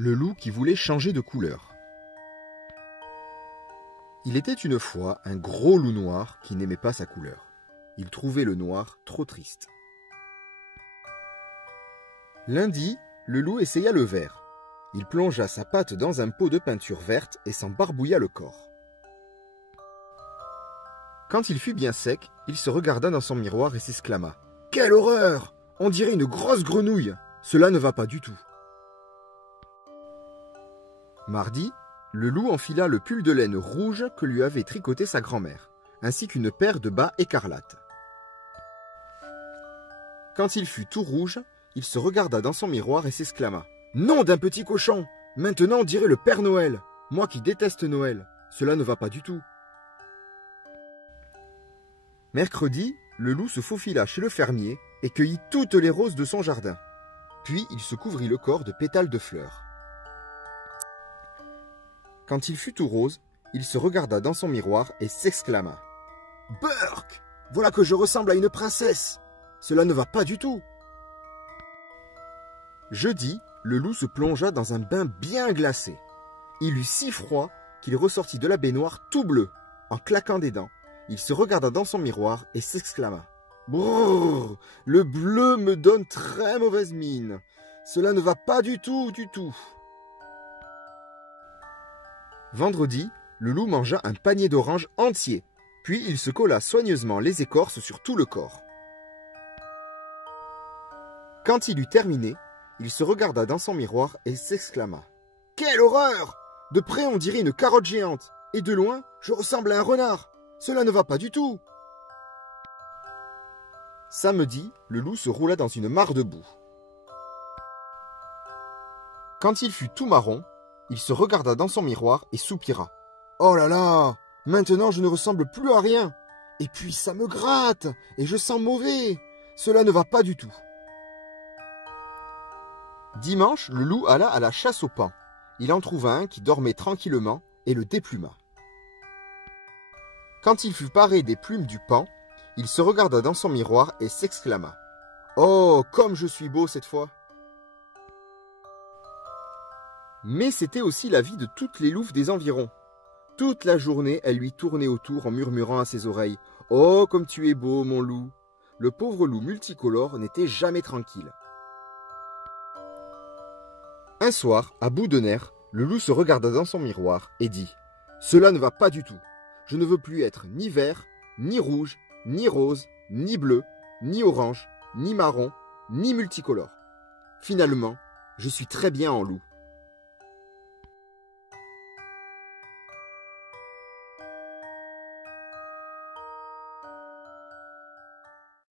Le loup qui voulait changer de couleur. Il était une fois un gros loup noir qui n'aimait pas sa couleur. Il trouvait le noir trop triste. Lundi, le loup essaya le vert. Il plongea sa patte dans un pot de peinture verte et s'en barbouilla le corps. Quand il fut bien sec, il se regarda dans son miroir et s'exclama « Quelle horreur! On dirait une grosse grenouille! Cela ne va pas du tout. » Mardi, le loup enfila le pull de laine rouge que lui avait tricoté sa grand-mère, ainsi qu'une paire de bas écarlates. Quand il fut tout rouge, il se regarda dans son miroir et s'exclama « Nom d'un petit cochon! Maintenant on dirait le Père Noël! Moi qui déteste Noël! Cela ne va pas du tout. » Mercredi, le loup se faufila chez le fermier et cueillit toutes les roses de son jardin. Puis il se couvrit le corps de pétales de fleurs. Quand il fut tout rose, il se regarda dans son miroir et s'exclama « Burk! Voilà que je ressemble à une princesse! Cela ne va pas du tout. » Jeudi, le loup se plongea dans un bain bien glacé. Il eut si froid qu'il ressortit de la baignoire tout bleu. En claquant des dents, il se regarda dans son miroir et s'exclama « Brrr! Le bleu me donne très mauvaise mine. Cela ne va pas du tout, du tout. » Vendredi, le loup mangea un panier d'oranges entier, puis il se colla soigneusement les écorces sur tout le corps. Quand il eut terminé, il se regarda dans son miroir et s'exclama « Quelle horreur! De près on dirait une carotte géante, et de loin je ressemble à un renard. Cela ne va pas du tout. » Samedi, le loup se roula dans une mare de boue. Quand il fut tout marron, il se regarda dans son miroir et soupira. « Oh là là! Maintenant je ne ressemble plus à rien. Et puis ça me gratte, et je sens mauvais. Cela ne va pas du tout. » Dimanche, le loup alla à la chasse au paon. Il en trouva un qui dormait tranquillement et le dépluma. Quand il fut paré des plumes du paon, il se regarda dans son miroir et s'exclama « Oh, comme je suis beau cette fois !» Mais c'était aussi la vie de toutes les louves des environs. Toute la journée, elles lui tournaient autour en murmurant à ses oreilles « Oh, comme tu es beau, mon loup !» Le pauvre loup multicolore n'était jamais tranquille. Un soir, à bout de nerfs, le loup se regarda dans son miroir et dit « Cela ne va pas du tout. Je ne veux plus être ni vert, ni rouge, ni rose, ni bleu, ni orange, ni marron, ni multicolore. Finalement, je suis très bien en loup.